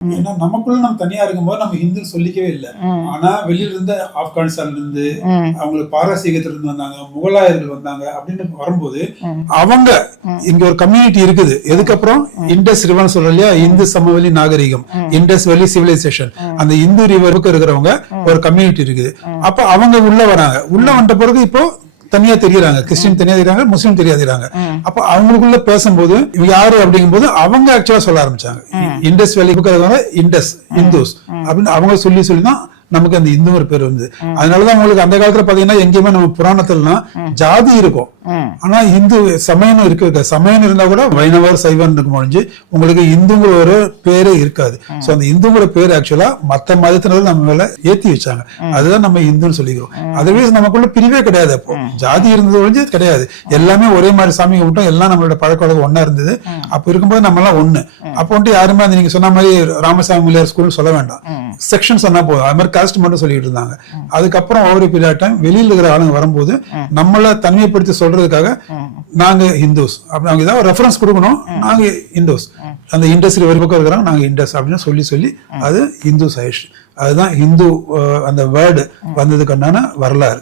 ஏன்னா நமக்குள்ள நம்ம தனியா இருக்கும்போது நம்ம ஹிந்து சொல்லிக்கவே இல்லை. ஆனா வெளியில இருந்து ஆப்கானிஸ்தான்ல இருந்து அவங்களுக்கு பாரசீகத்துல இருந்து வந்தாங்க, முகலாயர்கள் வந்தாங்க அப்படின்னு வரும்போது அவங்க இங்க ஒரு கம்யூனிட்டி இருக்குது. எதுக்கப்புறம் இண்டஸ் ரிவர் சொல்ற இல்லையா, இந்து சமவெளி நாகரிகம், இண்டஸ் வேலி சிவிலைசேஷன், அந்த இந்து ரிவருக்கு இருக்கிறவங்க ஒரு கம்யூனிட்டி இருக்குது. அப்ப அவங்க உள்ள வராங்க. உள்ள வந்த பிறகு இப்போ தனியா தெரியுறாங்க, கிறிஸ்டின் தனியா தெரியாங்க, முஸ்லீம் தெரியா தெரியாங்க. அப்ப அவங்களுக்குள்ள பேசும்போது இவங்க யாரு அப்படிங்கும்போது அவங்க ஆக்சுவலா சொல்ல ஆரம்பிச்சாங்க, இண்டஸ் வேலி இண்டஸ் இந்துஸ் அப்படின்னு அவங்க சொல்லி தான் நமக்கு அந்த இந்துங்கிற பேர் வந்து. அதனாலதான் உங்களுக்கு அந்த காலத்துல பாத்தீங்கன்னா எங்கேயுமே நம்ம புராணத்துலாம் ஜாதி இருக்கும், ஆனா இந்து சமயம் இருக்கு. சமயம் இருந்தா கூட வைணவர் சைவன் இருக்கும் முடிஞ்சு உங்களுக்கு இந்துங்கிற ஒரு பேரே இருக்காது. சோ அந்த இந்துங்கிற பேர் ஆக்சுவலா மத்த மதத்தினர் நம்ம மேல ஏத்தி வச்சாங்க. அதுதான் நம்ம இந்துன்னு சொல்லிக்கிறோம். அதுவே நமக்குள்ள பிரிவே கிடையாது. அப்போ ஜாதி இருந்தது ஒழிஞ்சு கிடையாது, எல்லாமே ஒரே மாதிரி சாமி கும்பிட்டோம், எல்லாம் நம்மளோட பழக்க வழக்கம் ஒன்னா இருந்தது. அப்ப இருக்கும்போது நம்ம எல்லாம் ஒண்ணு. அப்போ வந்துட்டு யாருமே நீங்க சொன்ன மாதிரி ராமசாமி முல்லையார் ஸ்கூல் சொல்ல வேண்டாம், செக்ஷன் சொன்னா போதும். அது மாதிரி காஸ்ட் மட்டும் சொல்லிட்டு இருந்தாங்க. அதுக்கப்புறம் ஒவ்வொரு பீரியட் டைம் வெளியில இருக்கிற ஆளுங்க வரும்போது நம்மள தனிமைப்படுத்தி சொல்றதுக்காக நாங்க இந்துஸ் அப்படி அவங்க ஏதாவது ரெஃபரன்ஸ் கொடுக்கணும், நாங்க இந்துஸ், அந்த இண்டஸ்ட்ரி ஒரு பக்கம் இருக்கிறாங்க, நாங்க இண்டஸ் அப்படின்னு சொல்லி அது இந்து சைஷ். அதுதான் இந்து அந்த வேர்டு வந்ததுக்கு வரலாறு.